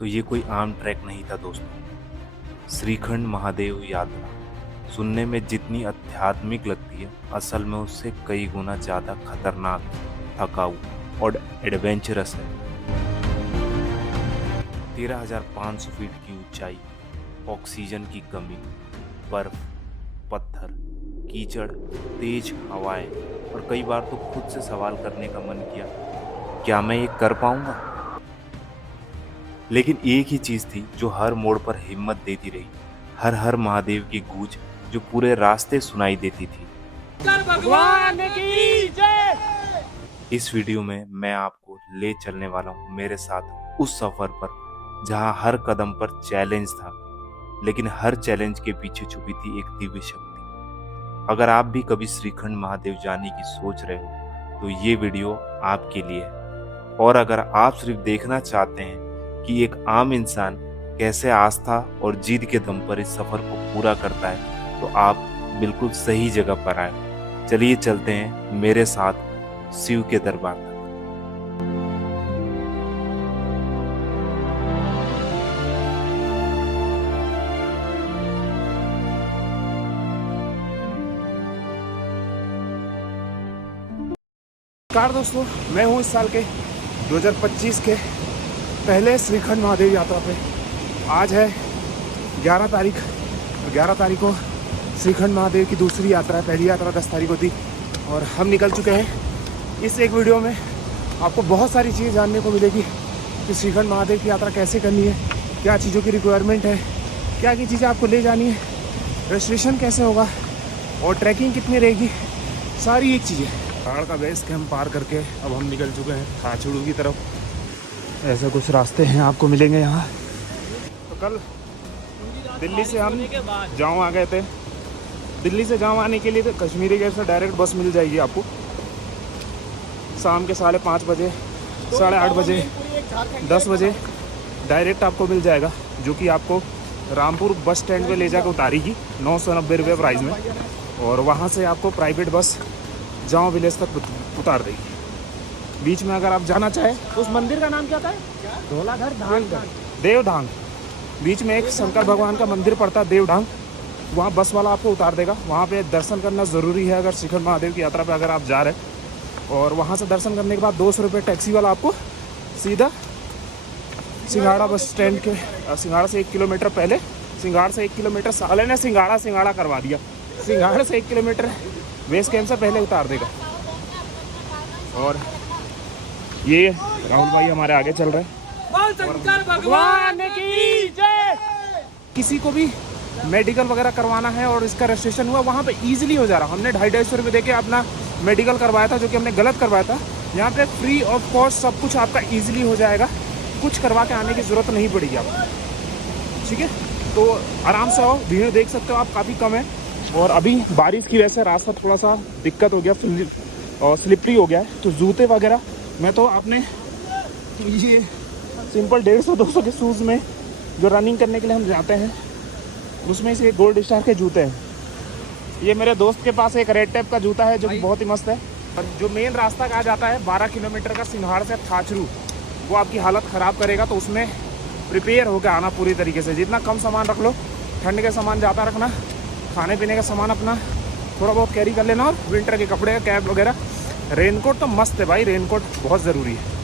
तो ये कोई आम ट्रैक नहीं था दोस्तों। श्रीखंड महादेव यात्रा सुनने में जितनी आध्यात्मिक लगती है, असल में उससे कई गुना ज़्यादा खतरनाक, थकाऊ और एडवेंचरस है। 13,500 फीट की ऊंचाई, ऑक्सीजन की कमी, बर्फ, पत्थर, कीचड़, तेज हवाएं और कई बार तो खुद से सवाल करने का मन किया, क्या मैं ये कर पाऊंगा? लेकिन एक ही चीज थी जो हर मोड़ पर हिम्मत देती रही, हर हर महादेव की गूंज जो पूरे रास्ते सुनाई देती थी। भगवान की जय। इस वीडियो में मैं आपको ले चलने वाला हूँ मेरे साथ उस सफर पर जहाँ हर कदम पर चैलेंज था, लेकिन हर चैलेंज के पीछे छुपी थी एक दिव्य शक्ति। अगर आप भी कभी श्रीखंड महादेव जाने की सोच रहे हो तो ये वीडियो आपके लिए है। और अगर आप सिर्फ देखना चाहते हैं कि एक आम इंसान कैसे आस्था और जिद के दम पर इस सफर को पूरा करता है, तो आप बिल्कुल सही जगह पर आए। चलिए चलते हैं मेरे साथ शिव के दरबार तक। नमस्कार दोस्तों, मैं हूं इस साल के 2025 के पहले श्रीखंड महादेव यात्रा पे। आज है 11 तारीख और 11 तारीख को श्रीखंड महादेव की दूसरी यात्रा है। पहली यात्रा 10 तारीख को थी और हम निकल चुके हैं। इस एक वीडियो में आपको बहुत सारी चीज़ें जानने को मिलेगी कि श्रीखंड महादेव की यात्रा कैसे करनी है, क्या चीज़ों की रिक्वायरमेंट है, क्या क्या चीज़ें आपको ले जानी है, रजिस्ट्रेशन कैसे होगा और ट्रैकिंग कितनी रहेगी, सारी एक चीज़ें। पहाड़ का बेस कैंप पार करके अब हम निकल चुके हैं खाचड़ू की तरफ। ऐसे कुछ रास्ते हैं आपको मिलेंगे यहाँ। तो कल दिल्ली से हम जाऊँ आ गए थे। दिल्ली से जाऊँ आने के लिए तो कश्मीरी गेट से डायरेक्ट बस मिल जाएगी आपको शाम के 5:30 बजे, 8:30 बजे, 10 बजे डायरेक्ट आपको मिल जाएगा, जो कि आपको रामपुर बस स्टैंड पे ले जाकर उतारेगी 990 रुपये प्राइस में। और वहाँ से आपको प्राइवेट बस जाओ विलेज तक उतार देगी। बीच में अगर आप जाना चाहें तो उस मंदिर का नाम क्या था? धौलाधर धांग, देवढांग। बीच में एक शंकर भगवान का मंदिर पड़ता है देवढांग, वहाँ बस वाला आपको उतार देगा। वहाँ पे दर्शन करना ज़रूरी है अगर श्रीखंड महादेव की यात्रा पे अगर आप जा रहे हैं। और वहाँ से दर्शन करने के बाद 200 रुपये टैक्सी वाला आपको सीधा सिंघाड़ा बस स्टैंड के, सिंघाड़ा से 1 किलोमीटर पहले, सिंघाड़ा से 1 किलोमीटर, साले ने सिंघाड़ा करवा दिया। सिंघाड़ा से 1 किलोमीटर बेस कैंप से पहले उतार देगा। और ये राहुल भाई हमारे आगे चल रहे हैं। भगवान की जय। किसी को भी मेडिकल वगैरह करवाना है और इसका रजिस्ट्रेशन हुआ, वहाँ पे इजीली हो जा रहा। हमने 250 रुपये देके अपना मेडिकल करवाया था, जो कि हमने गलत करवाया था। यहाँ पे फ्री ऑफ कॉस्ट सब कुछ आपका ईजिली हो जाएगा, कुछ करवा के आने की ज़रूरत नहीं पड़ेगी आपको। ठीक है, तो आराम से आओ। भीड़ देख सकते हो आप काफ़ी कम है। और अभी बारिश की वजह से रास्ता थोड़ा सा दिक्कत हो गया और स्लिपरी हो गया है। तो जूते वगैरह मैं तो आपने ये सिंपल 150-200 के शूज़ में जो रनिंग करने के लिए हम जाते हैं, उसमें से गोल्ड स्टार के जूते हैं। ये मेरे दोस्त के पास एक रेड टेप का जूता है जो कि बहुत ही मस्त है। और जो मेन रास्ता कहा जाता है 12 किलोमीटर का सिंघाड़ से खाचरू, वो आपकी हालत ख़राब करेगा। तो उसमें प्रिपेयर होकर आना पूरी तरीके से। जितना कम सामान रख लो, ठंड के सामान ज़्यादा रखना, खाने पीने का सामान अपना थोड़ा बहुत कैरी कर लेना, और विंटर के कपड़े, कैप वगैरह। रेनकोट तो मस्त है भाई, रेनकोट बहुत ज़रूरी है।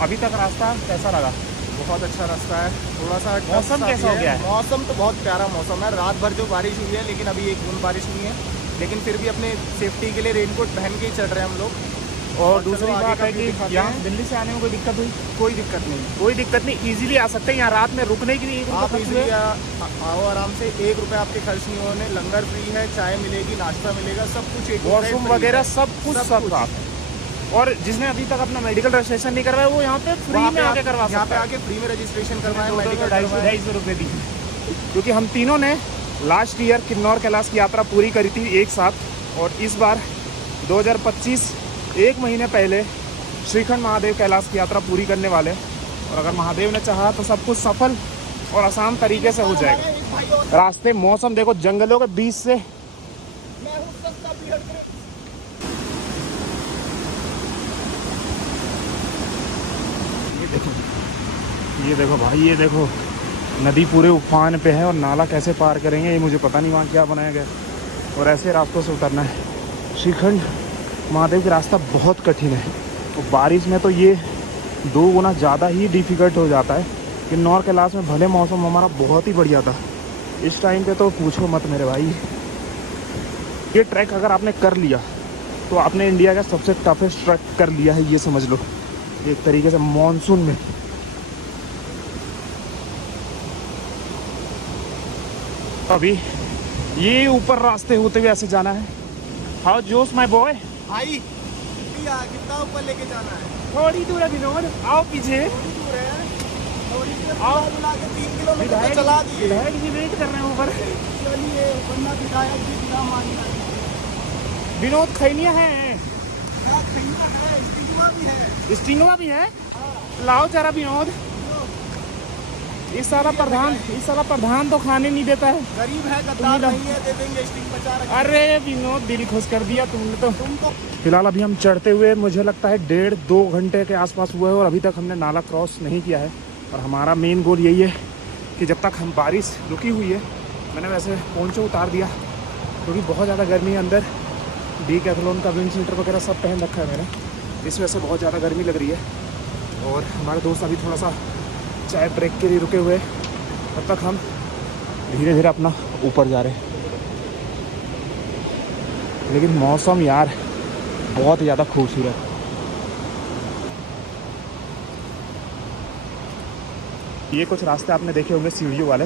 अभी तक रास्ता कैसा लगा? बहुत अच्छा रास्ता है। थोड़ा सा मौसम कैसा हो गया है? मौसम तो बहुत प्यारा मौसम है। रात भर जो बारिश हुई है, लेकिन अभी एक बूंद बारिश नहीं है। लेकिन फिर भी अपने सेफ्टी के लिए रेनकोट पहन के ही चल रहे हैं हम लोग। और दूसरी बात है कि यहाँ दिल्ली से आने में कोई दिक्कत हुई? कोई दिक्कत नहीं, कोई दिक्कत नहीं, इजीली आ सकते हैं। यहाँ रात में रुकने की भी आप इजीली आओ आराम से। 1 रुपये आपके खर्च नहीं होने। लंगर फ्री है, चाय मिलेगी, नाश्ता मिलेगा, सब कुछ, एक वॉशरूम वगैरह सब कुछ सब साथ। और जिसने अभी तक अपना मेडिकल रजिस्ट्रेशन नहीं करवाया, वो यहाँ पे फ्री में आके करवा सकता है। यहाँ पे आके फ्री में रजिस्ट्रेशन करवाएं, मेडिकल 250 रुपये दी। क्योंकि हम तीनों ने लास्ट ईयर किन्नौर कैलाश की यात्रा पूरी करी थी एक साथ, और इस बार 2025 1 महीने पहले श्रीखंड महादेव कैलाश की यात्रा पूरी करने वाले। और अगर महादेव ने चाहा तो सब कुछ सफल और आसान तरीके से हो जाएगा। रास्ते, मौसम देखो, जंगलों के बीच से ये देखो भाई, ये देखो नदी पूरे उफान पे है और नाला कैसे पार करेंगे ये मुझे पता नहीं, वहाँ क्या बनाया गया। और ऐसे रास्तों से उतरना है। श्रीखंड महादेव का रास्ता बहुत कठिन है, तो बारिश में तो ये 2 गुना ज़्यादा ही डिफ़िकल्ट हो जाता है। किन्नौर कैलाश में भले मौसम हमारा बहुत ही बढ़िया था, इस टाइम पे तो पूछो मत मेरे भाई। ये ट्रैक अगर आपने कर लिया तो आपने इंडिया का सबसे टफेस्ट ट्रैक कर लिया है, ये समझ लो एक तरीके से मॉनसून में। अभी ये ऊपर रास्ते होते हुए ऐसे जाना है। हाउ जोश माय बॉय। भाई कितना ऊपर लेके जाना है? थोड़ी दूर है विनोद, आओ पीछे। थोड़ी दूर है, थोड़ी दूर आओ। बुला के 3 किलोमीटर तो चला दिए। विधायक जी वेट कर रहे हैं ऊपर। चलिए, वरना विधायक जी बिना मांगे विनोद खैनिया है, क्या खैना है, स्टिंगवा भी है। स्टिंगवा भी है। लाओ जरा विनोद। इस सारा प्रधान तो खाने नहीं देता है। गरीब है, गद्दार नहीं है, दे देंगे स्टिंग बचा रखे। अरे विनोद दिल खुश कर दिया तुमने तो। तुमको फिलहाल अभी हम चढ़ते हुए मुझे लगता है 1.5-2 घंटे के आसपास हुआ है और अभी तक हमने नाला क्रॉस नहीं किया है। और हमारा मेन गोल यही है कि जब तक हम बारिश रुकी हुई है, मैंने वैसे पोंचो उतार दिया क्योंकि बहुत ज़्यादा गर्मी है अंदर। डीकैथलॉन का विंड शीटर वगैरह सब पहन रखा है मैंने, इस वजह से बहुत ज़्यादा गर्मी लग रही है। और हमारे दोस्त अभी थोड़ा सा चाय ब्रेक के लिए रुके हुए, तब तक हम धीरे धीरे अपना ऊपर जा रहे हैं। लेकिन मौसम यार बहुत ही ज़्यादा खूबसूरत। ये कुछ रास्ते आपने देखे होंगे सीढ़ियों वाले,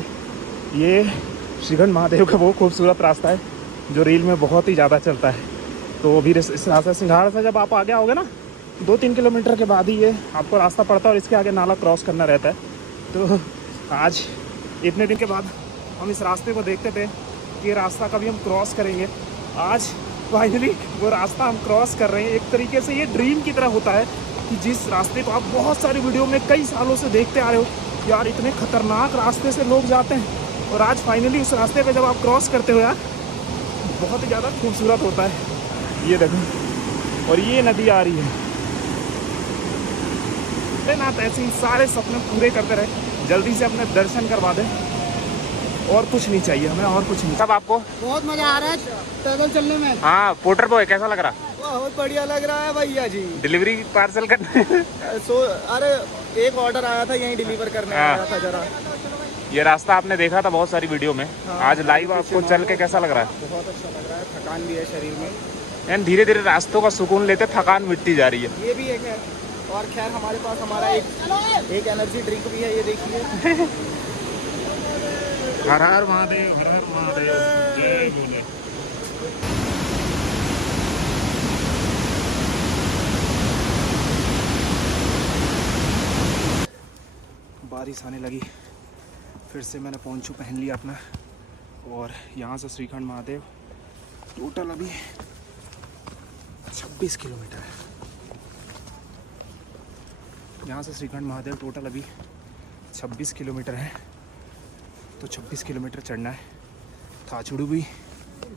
ये श्रीखंड महादेव का वो खूबसूरत रास्ता है जो रील में बहुत ही ज़्यादा चलता है। तो अभी इस रास्ते सिंघाड़ा से जब आप आगे आओगे ना, 2-3 किलोमीटर के बाद ही ये आपको रास्ता पड़ता है और इसके आगे नाला क्रॉस करना रहता है। तो आज इतने दिन के बाद हम इस रास्ते को देखते थे कि ये रास्ता कभी हम क्रॉस करेंगे। आज फाइनली वो रास्ता हम क्रॉस कर रहे हैं। एक तरीके से ये ड्रीम की तरह होता है कि जिस रास्ते को आप बहुत सारी वीडियो में कई सालों से देखते आ रहे हो, यार इतने खतरनाक रास्ते से लोग जाते हैं और आज फाइनली उस रास्ते पे जब आप क्रॉस करते हो यार बहुत ही ज़्यादा खूबसूरत होता है। ये देखो, और ये नदी आ रही है ना, तो ऐसे ही सारे सपने पूरे करते रहे, जल्दी से अपने दर्शन करवा दें, और कुछ नहीं चाहिए हमें, और कुछ नहीं। सब आपको बहुत मजा आ रहा है पैदल चलने में। हाँ, पोर्टर बॉय कैसा लग रहा? बहुत बढ़िया लग रहा है भैया जी। डिलीवरी पार्सल करने अरे एक ऑर्डर आया था, यहीं डिलीवर करने आया था जरा। ये रास्ता आपने देखा था बहुत सारी वीडियो में, आज लाइव आपको चल के कैसा लग रहा है? बहुत अच्छा लग रहा है, थकान भी है शरीर में। एंड धीरे धीरे रास्तों का सुकून लेते थकान मिटती जा रही है। ये भी एक है, और खैर हमारे पास हमारा एक एनर्जी ड्रिंक भी है, ये देखिए। हर हर महादेव, हर हर महादेव, जय भोले। बारिश आने लगी, फिर से मैंने पोंचो पहन लिया अपना, और यहाँ से श्रीखंड महादेव टोटल अभी 26 किलोमीटर है। यहाँ से श्रीखंड महादेव टोटल अभी 26 किलोमीटर है, तो 26 किलोमीटर चढ़ना है। थाचुड़ू भी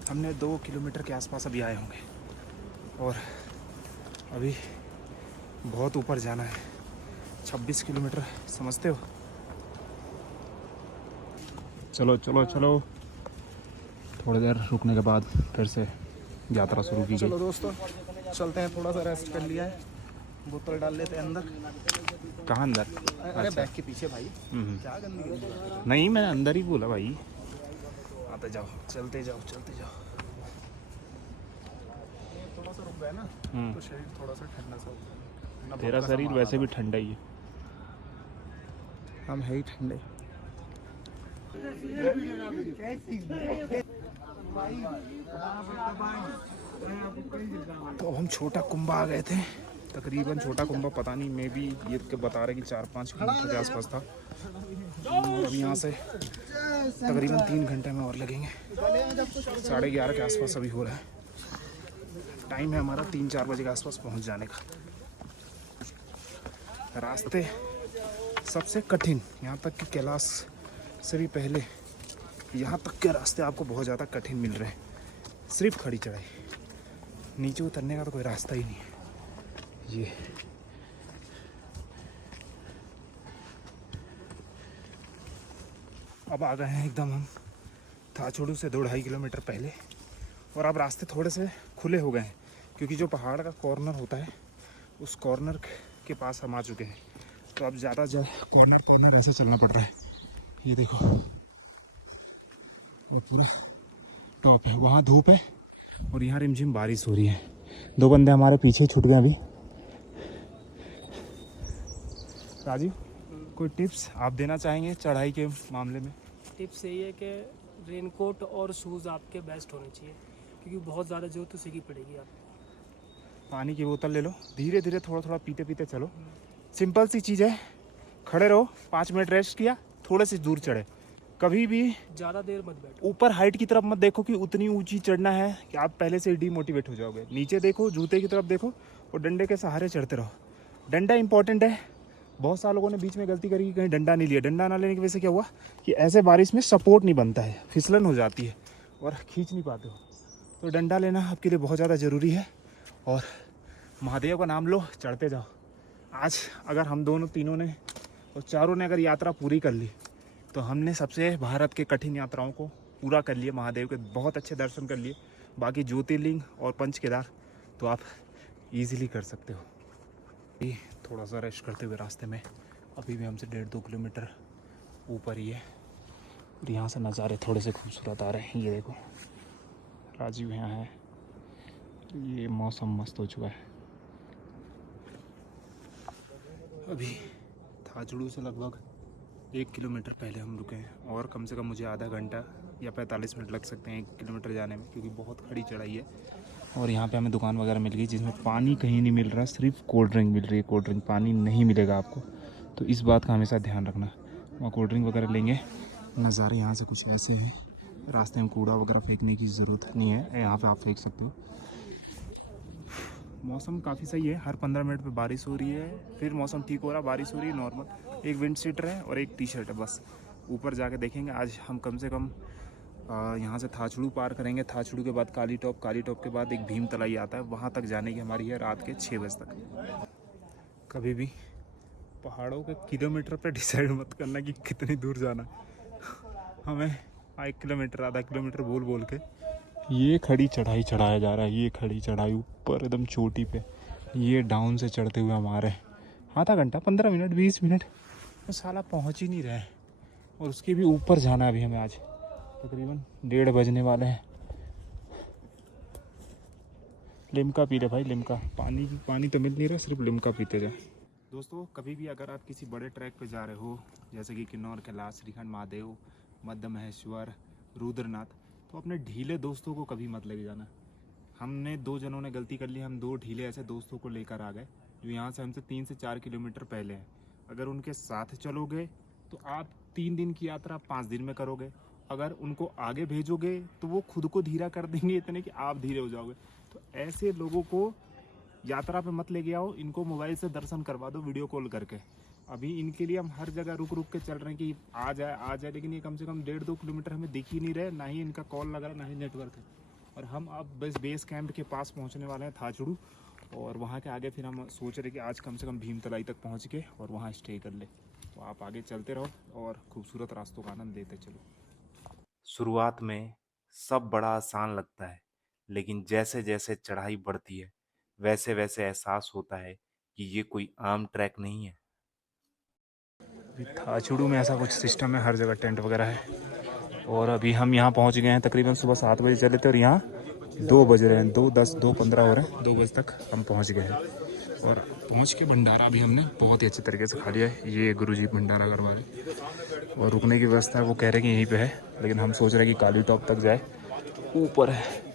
हमने 2 किलोमीटर के आसपास अभी आए होंगे, और अभी बहुत ऊपर जाना है। 26 किलोमीटर समझते हो? चलो चलो चलो, थोड़ी देर रुकने के बाद फिर से यात्रा शुरू की गई। चलो दोस्तों चलते हैं, थोड़ा सा रेस्ट कर लिया है, बोतल डाल लेते हैं अंदर। कहाँ अंदर? अरे बैग के पीछे भाई, क्या गंदगी। नहीं, मैंने अंदर ही बोला भाई। आते जाओ, चलते जाओ चलते जाओ। थोड़ा सा रुक गया ना, तो शरीर थोड़ा सा ठंडा सा होता है। तेरा शरीर वैसे भी ठंडा ही है। हम है ही ठंडे। तो अब हम छोटा कुंभा आ गए थे, तकरीबन छोटा कुंभा पता नहीं, मे बी ये बता रहे कि 4-5 किलोमीटर के आसपास था। और अब यहाँ से तकरीबन 3 घंटे में और लगेंगे। 11:30 के आसपास अभी हो रहा है, टाइम है हमारा 3-4 बजे के आसपास पहुँच जाने का। रास्ते सबसे कठिन, यहाँ तक कि कैलाश से भी पहले यहाँ तक के रास्ते आपको बहुत ज़्यादा कठिन मिल रहे हैं। सिर्फ खड़ी चढ़ाई, नीचे उतरने का तो कोई रास्ता ही नहीं है। ये अब आ गए हैं एकदम हम थाचुड़ू से 2-2.5 किलोमीटर पहले, और अब रास्ते थोड़े से खुले हो गए हैं क्योंकि जो पहाड़ का कॉर्नर होता है उस कॉर्नर के पास हम आ चुके हैं। तो अब ज़्यादा कॉर्नर ऐसे चलना पड़ रहा है। ये देखो ये पूरा टॉप है, वहाँ धूप है और यहाँ रिमझिम बारिश हो रही है। 2 बंदे हमारे पीछे छूट गए अभी। राजीव, कोई टिप्स आप देना चाहेंगे चढ़ाई के मामले में? टिप्स यही है कि रेनकोट और शूज़ आपके बेस्ट होने चाहिए, क्योंकि बहुत ज़्यादा जरूरत तो सीखी पड़ेगी आप। पानी की बोतल ले लो, धीरे धीरे थोड़ा थोड़ा पीते पीते चलो। सिंपल सी चीज़ है, खड़े रहो, 5 मिनट रेस्ट किया, थोड़े से दूर चढ़े। कभी भी ज़्यादा देर मत बैठो। ऊपर हाइट की तरफ मत देखो कि उतनी ऊंची चढ़ना है कि आप पहले से डीमोटिवेट हो जाओगे। नीचे देखो, जूते की तरफ देखो और डंडे के सहारे चढ़ते रहो। डंडा इंपॉर्टेंट है। बहुत सारे लोगों ने बीच में गलती करी कि कहीं डंडा नहीं लिया। डंडा ना लेने की वजह से क्या हुआ कि ऐसे बारिश में सपोर्ट नहीं बनता है, फिसलन हो जाती है और खींच नहीं पाते हो। तो डंडा लेना आपके लिए बहुत ज़्यादा ज़रूरी है। और महादेव का नाम लो, चढ़ते जाओ। आज अगर हम दोनों तीनों ने और चारों ने अगर यात्रा पूरी कर ली तो हमने सबसे भारत के कठिन यात्राओं को पूरा कर लिया। महादेव के बहुत अच्छे दर्शन कर लिए। बाकी ज्योतिर्लिंग और पंच केदार तो आप इजीली कर सकते हो। ये थोड़ा सा रेस्ट करते हुए रास्ते में अभी भी हमसे 1.5-2 किलोमीटर ऊपर ही है और यहाँ से नज़ारे थोड़े से खूबसूरत आ रहे हैं। ये देखो राजीव यहाँ है, ये मौसम मस्त हो चुका है। अभी थाचुड़ू से लगभग 1 किलोमीटर पहले हम रुके हैं और कम से कम मुझे आधा घंटा या 45 मिनट लग सकते हैं 1 किलोमीटर जाने में, क्योंकि बहुत खड़ी चढ़ाई है। और यहाँ पे हमें दुकान वगैरह मिल गई जिसमें पानी कहीं नहीं मिल रहा, सिर्फ कोल्ड ड्रिंक मिल रही है। कोल्ड ड्रिंक, पानी नहीं मिलेगा आपको, तो इस बात का हमेशा ध्यान रखना। वहाँ कोल्ड ड्रिंक वगैरह लेंगे। नज़ारे यहाँ से कुछ ऐसे हैं। रास्ते में कूड़ा वगैरह फेंकने की ज़रूरत नहीं है, यहाँ पर आप फेंक सकते हो। मौसम काफ़ी सही है, हर 15 मिनट पे बारिश हो रही है, फिर मौसम ठीक हो रहा, बारिश हो रही है नॉर्मल। एक विंड शीटर है और एक टी-शर्ट है बस। ऊपर जाके देखेंगे। आज हम कम से कम यहाँ से थाचुड़ू पार करेंगे। थाचुड़ू के बाद काली टॉप, काली टॉप के बाद एक भीम तलाई आता है, वहाँ तक जाने की हमारी है रात के 6 बजे तक। कभी भी पहाड़ों के किलोमीटर पे डिसाइड मत करना कि कितनी दूर जाना। हमें 1 किलोमीटर, आधा किलोमीटर बोल बोल के ये खड़ी चढ़ाई चढ़ाया जा रहा है। ये खड़ी चढ़ाई ऊपर एकदम चोटी पे, ये डाउन से चढ़ते हुए हमारे आधा घंटा, 15 मिनट, 20 मिनट तो साला पहुंच ही नहीं रहे। और उसके भी ऊपर जाना है अभी हमें। आज तकरीबन 1:30 बजने वाले हैं। लिम्का पी ले भाई, लिम्का। पानी तो मिल नहीं रहा, सिर्फ लिम्का पीते जाए। दोस्तों, कभी भी अगर आप किसी बड़े ट्रैक पे जा रहे हो, जैसे कि किन्नौर, कैलाश, श्रीखंड महादेव, मध्य महेश्वर, रुद्रनाथ, तो अपने ढीले दोस्तों को कभी मत लेके जाना। हमने 2 जनों ने गलती कर ली। हम 2 ढीले ऐसे दोस्तों को लेकर आ गए जो यहाँ से हमसे 3 से 4 किलोमीटर पहले हैं। अगर उनके साथ चलोगे तो आप 3 दिन की यात्रा 5 दिन में करोगे। अगर उनको आगे भेजोगे तो वो खुद को धीरा कर देंगे इतने कि आप धीरे हो जाओगे। तो ऐसे लोगों को यात्रा पे मत लेके आओ। इनको मोबाइल से दर्शन करवा दो वीडियो कॉल करके। अभी इनके लिए हम हर जगह रुक रुक के चल रहे हैं कि आ जाए, लेकिन ये कम से कम 1.5-2 किलोमीटर हमें दिख ही नहीं रहे, ना ही इनका कॉल लग रहा, ना ही नेटवर्क है। और हम अब बस बेस कैंप के पास पहुंचने वाले हैं, थाचुड़ू। और वहाँ के आगे फिर हम सोच रहे कि आज कम से कम भीमतलाई तक पहुँच के और वहाँ स्टे कर ले। तो आप आगे चलते रहो और खूबसूरत रास्तों का आनंद लेते चलो। शुरुआत में सब बड़ा आसान लगता है, लेकिन जैसे जैसे चढ़ाई बढ़ती है वैसे वैसे एहसास होता है कि ये कोई आम ट्रैक नहीं है। थाचुड़ू में ऐसा कुछ सिस्टम है, हर जगह टेंट वगैरह है। और अभी हम यहाँ पहुँच गए हैं, तकरीबन सुबह 7 बजे चले थे और यहाँ 2 बज रहे हैं, 2:10, 2:15 हो रहे हैं। 2 बजे तक हम पहुँच गए हैं। और पहुँच के भंडारा भी हमने बहुत ही अच्छे तरीके से खा लिया है। ये गुरुजी भंडारा घर वाले। और रुकने की व्यवस्था वो कह रहे हैं कि यहीं पे है, लेकिन हम सोच रहे हैं कि काली टॉप तक जाए, ऊपर है।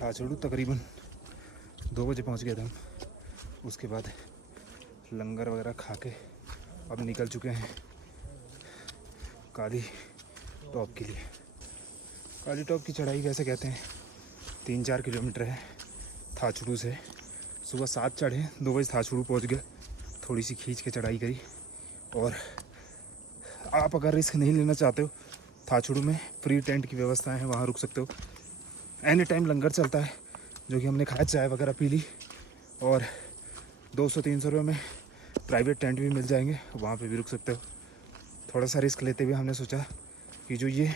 थाचुड़ू तकरीबन 2 बजे पहुँच गए थे हम। उसके बाद लंगर वगैरह खा के अब निकल चुके हैं काली टॉप के लिए। काली टॉप की चढ़ाई वैसे कहते हैं 3-4 किलोमीटर है थाचुड़ू से। सुबह 7 चढ़े, 2 बजे थाचुड़ू पहुंच गए, थोड़ी सी खींच के चढ़ाई करी। और आप अगर रिस्क नहीं लेना चाहते हो, थाचुड़ू में फ्री टेंट की व्यवस्था है, वहाँ रुक सकते हो। एनी टाइम लंगर चलता है, जो कि हमने खाया, चाय वगैरह पी ली। और 200-300 रुपये में प्राइवेट टेंट भी मिल जाएंगे, वहाँ पे भी रुक सकते हो। थोड़ा सा रिस्क लेते हुए हमने सोचा कि जो ये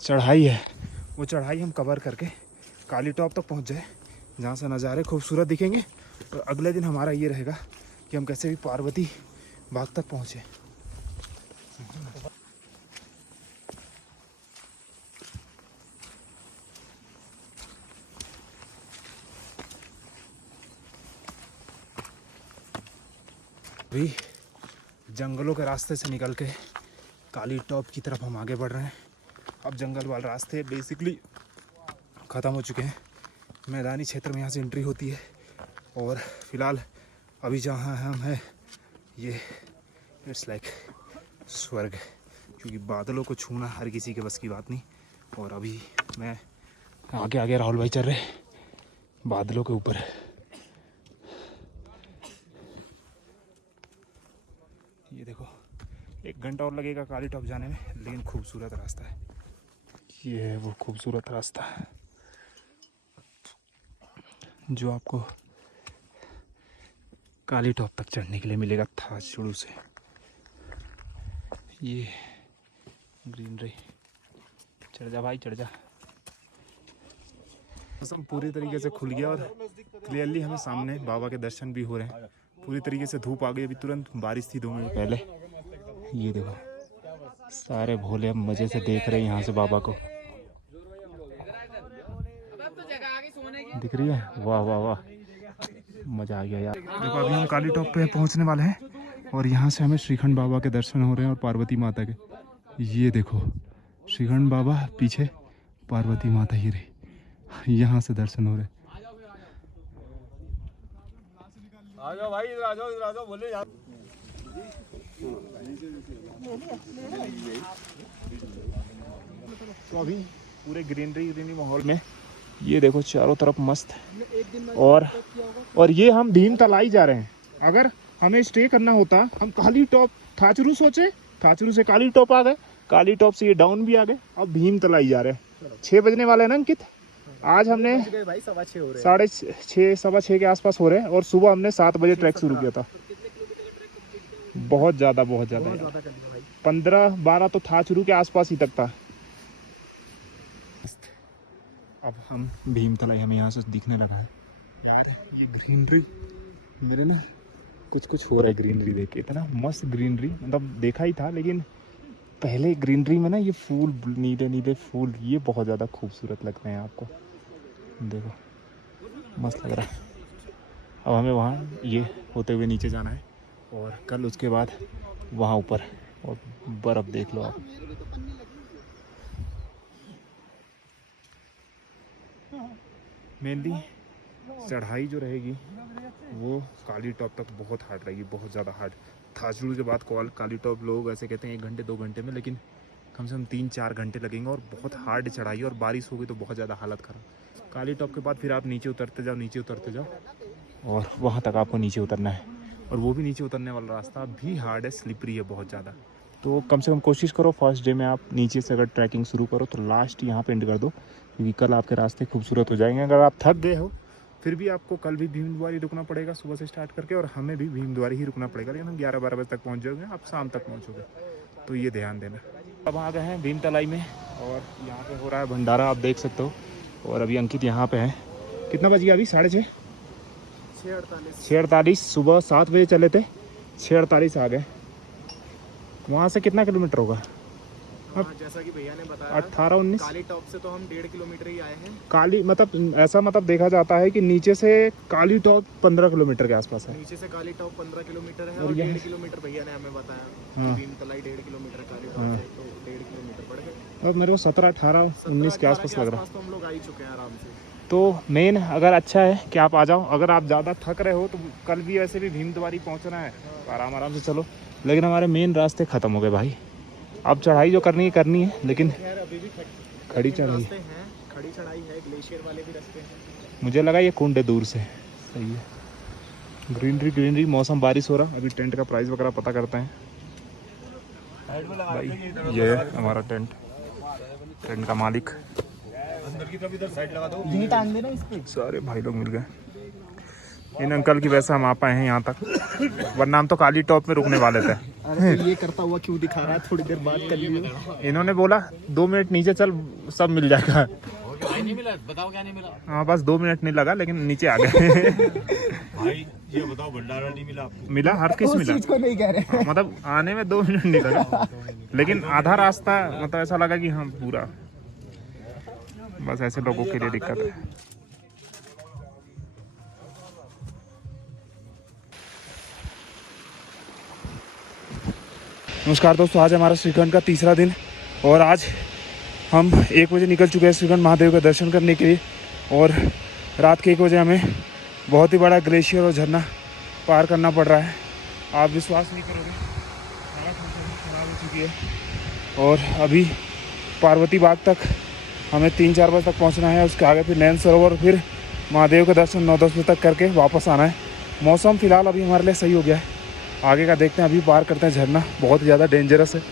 चढ़ाई है वो चढ़ाई हम कवर करके काली टॉप तक पहुंच जाए, जहाँ से नज़ारे खूबसूरत दिखेंगे। और अगले दिन हमारा ये रहेगा कि हम कैसे भी पार्वती बाग तक पहुँचे। अभी जंगलों के रास्ते से निकल के काली टॉप की तरफ हम आगे बढ़ रहे हैं। अब जंगल वाले रास्ते बेसिकली ख़त्म हो चुके हैं, मैदानी क्षेत्र में यहाँ से एंट्री होती है। और फिलहाल अभी जहाँ हम हैं ये इट्स लाइक स्वर्ग, क्योंकि बादलों को छूना हर किसी के बस की बात नहीं। और अभी मैं आगे आगे राहुल भाई चल रहे बादलों के ऊपर। ये देखो 1 घंटा और लगेगा काली टॉप जाने में, लेकिन खूबसूरत रास्ता है। ये है वो खूबसूरत रास्ता जो आपको काली टॉप तक चढ़ने के लिए मिलेगा था शुरू से। ये ग्रीनरी, चढ़ जा भाई चढ़ जा। मौसम पूरी तरीके से खुल गया और क्लियरली हमें सामने बाबा के दर्शन भी हो रहे हैं। पूरी तरीके से धूप आ गई, अभी तुरंत बारिश थी 2 मिनट पहले। ये देखो सारे भोले अब मज़े से देख रहे हैं यहाँ से बाबा को, दिख रही है। वाह वाह वाह, मज़ा आ गया यार। देखो अभी हम काली टॉप पे पहुँचने वाले हैं और यहाँ से हमें श्रीखंड बाबा के दर्शन हो रहे हैं और पार्वती माता के। ये देखो श्रीखंड बाबा, पीछे पार्वती माता ही रही, यहाँ से दर्शन हो रहे। आ जाओ भाई, इधर आ जाओ, इधर आ जाओ, बोले यार। तो अभी पूरे ग्रीनरी माहौल में ये देखो चारों तरफ मस्त। और ये हम भीम तलाई जा रहे हैं। अगर हमें स्टे करना होता हम काली टॉप थाचरू सोचे, थाचरू से काली टॉप आ गए, काली टॉप से ये डाउन भी आ गए, अब भीम तलाई जा रहे हैं। 6 बजने वाले हैं ना अंकित। आज हमने भाई 6:15 हो रहे हैं, 6:30 6:15 के आसपास हो रहे हैं और सुबह हमने 7 बजे ट्रैक शुरू किया था। बहुत ज़्यादा 15-12 तो थाचरू के आसपास ही तक था। अब हम भीम तलाई हमें यहाँ से दिखने लगा है यार। ये ग्रीनरी मेरे ना कुछ हो रहा है ग्रीनरी देख के। इतना मस्त ग्रीनरी मतलब देखा ही था, लेकिन पहले ग्रीनरी में ना ये फूल, नीले नीले फूल, ये बहुत ज़्यादा खूबसूरत लगते हैं आपको। देखो मस्त लग रहा है। अब हमें वहाँ ये होते हुए नीचे जाना है और कल उसके बाद वहाँ ऊपर, और बर्फ़ देख लो आप। मेनली चढ़ाई जो रहेगी वो काली टॉप तक बहुत हार्ड रहेगी, बहुत ज़्यादा हार्ड। थाचरू के बाद काली टॉप लोग ऐसे कहते हैं 1 घंटे 2 घंटे में, लेकिन कम से कम 3-4 घंटे लगेंगे और बहुत हार्ड चढ़ाई। और बारिश हो गई तो बहुत ज़्यादा हालत ख़राब। काली टॉप के बाद फिर आप नीचे उतरते जाओ और वहाँ तक आपको नीचे उतरना है। और वो भी नीचे उतरने वाला रास्ता भी हार्ड है, स्लिपरी है बहुत ज़्यादा। तो कम से कम कोशिश करो फर्स्ट डे में आप नीचे से अगर ट्रैकिंग शुरू करो तो लास्ट यहाँ पे एंड कर दो, क्योंकि कल आपके रास्ते खूबसूरत हो जाएंगे। अगर आप थक गए हो फिर भी आपको कल भी भीमद्वारी रुकना पड़ेगा सुबह से स्टार्ट करके, और हमें भी भीमद्वारी ही रुकना पड़ेगा। लेकिन हम 11-12 बजे तक पहुँच जाओगे, आप शाम तक पहुँचोगे, तो ये ध्यान देना। अब आ गए हैं भीम तलाई में और यहाँ पे हो रहा है भंडारा, आप देख सकते हो। और अभी अंकित यहाँ पे है। कितना बज गया अभी? 6:30 6:48। सुबह 7 बजे चले थे, 6:48 आ गए। वहाँ से कितना किलोमीटर होगा? जैसा कि भैया ने बताया 18-19। काली टॉप से तो हम 1.5 किलोमीटर ही आए हैं। काली मतलब ऐसा मतलब देखा जाता है कि नीचे से काली टॉप 15 किलोमीटर के आसपास है। नीचे से काली टॉप 15 किलोमीटर है और और यहाँ 1.5 किलोमीटर भैया ने हमें बताया। हाँ। भीम तलाई 1.5 किलोमीटर, काली टॉप से तो 1.5 किलोमीटर पड़ गए। और मेरे को 17, 18, 19 के आसपास लग रहा है। तो हम लोग आ ही चुके हैं आराम से। तो मेन अगर अच्छा है कि आप आ जाओ। अगर आप ज़्यादा थक रहे हो तो कल भी वैसे भी भीमद्वारी पहुँचना है, आराम से चलो। लेकिन हमारे मेन रास्ते ख़त्म हो गए भाई। अब चढ़ाई जो करनी है, लेकिन अभी भी खड़ी चढ़ाई हैं, खड़ी चढ़ाई है, ग्लेशियर वाले भी रास्ते हैं। मुझे लगा ये कुंड है दूर से। सही है, ग्रीनरी, मौसम बारिश हो रहा। अभी टेंट का प्राइस वगैरह पता करते हैं भाई। ये है हमारा टेंट का मालिक। अंदर की तरफ इधर साइड लगा दो, यहीं टांग देना इस पे। सारे भाई लोग मिल गए। इन अंकल की वजह से हम आ पाए हैं यहाँ तक, वरना हम तो काली टॉप में रुकने वाले थे। अरे तो ये करता हुआ क्यों दिखा रहा है, थोड़ी देर बात कर लियो। इन्होंने बोला 2 मिनट नीचे चल सब मिल जाएगा। नहीं मिला, बताओ क्या नहीं मिला। हाँ बस 2 मिनट नहीं लगा लेकिन नीचे आ गए। भाई ये बताओ भंडारा नहीं मिला आपको? मिला, हर किस उस मिला। चीज को नहीं कह रहे। मतलब आने में 2 मिनट नहीं लगा लेकिन आधा रास्ता मतलब ऐसा लगा कि हाँ पूरा, बस ऐसे लोगों के लिए दिक्कत है। नमस्कार दोस्तों, आज हमारा श्रीखंड का तीसरा दिन और आज हम 1 बजे निकल चुके हैं श्रीखंड महादेव का दर्शन करने के लिए। और रात के 1 बजे हमें बहुत ही बड़ा ग्लेशियर और झरना पार करना पड़ रहा है। आप विश्वास नहीं करोगे, हालत खराब हो चुकी है। और अभी पार्वती बाग तक हमें 3-4 बजे तक पहुंचना है। उसके आगे फिर नैन सरोवर, फिर महादेव का दर्शन 9-10 बजे तक करके वापस आना है। मौसम फ़िलहाल अभी हमारे लिए सही हो गया है, आगे का देखते हैं। अभी पार करते हैं झरना, बहुत ज़्यादा डेंजरस है।